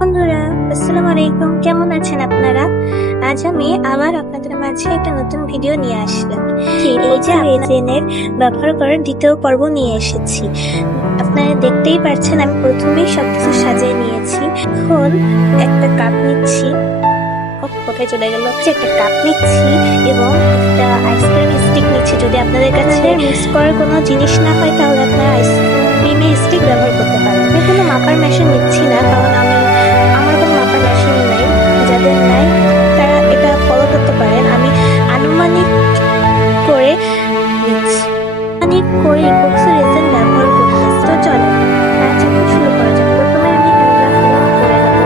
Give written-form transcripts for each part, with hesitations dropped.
বন্ধুরা, আসসালামু আলাইকুম। কেমন আছেন আপনারা? আজ আমি আবার আপনাদের মাঝে একটা নতুন ভিডিও নিয়ে আসলাম। এই যে আপনাদের ব্যবহার করার দ্বিতীয় পর্ব নিয়ে এসেছি। আপনারা দেখতেই পাচ্ছেন আমি প্রথমেই সবকিছু সাজিয়ে নিয়েছি। এখন একটা কাপ নিচ্ছি। কোথায় চলে গেল? একটা কাপ নিচ্ছি এবং একটা আইসক্রিম স্টিক নিচ্ছি। যদি আপনাদের কাছে মিক্স করার কোনো জিনিস না হয় তাহলে আপনারা আইসক্রিমের স্টিক ব্যবহার করতে পারেন। আমি কোনো মাপার মেশিন নিচ্ছি না, কারণ আমার কোনো মাপার মেশিন নাই। যাদের নাই তারা এটা ফলো করতে পারেন। আমি আনুমানিক করে নিচ্ছি, আনুমানিক করে ইপক্সি রেজিন ব্যবহার করতেছি। তো চলে শুরু করা যাক। প্রথমে আমি করে নেব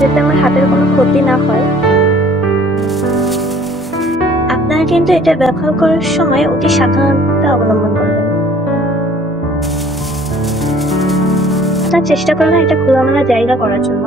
যাতে আমার হাতের কোনো ক্ষতি না হয়। আপনারা কিন্তু এটা ব্যবহার করার সময় অতি সাবধানতা অবলম্বন করবেন। আপনারা চেষ্টা করবেন এটা খোলামেলা জায়গা করার জন্য।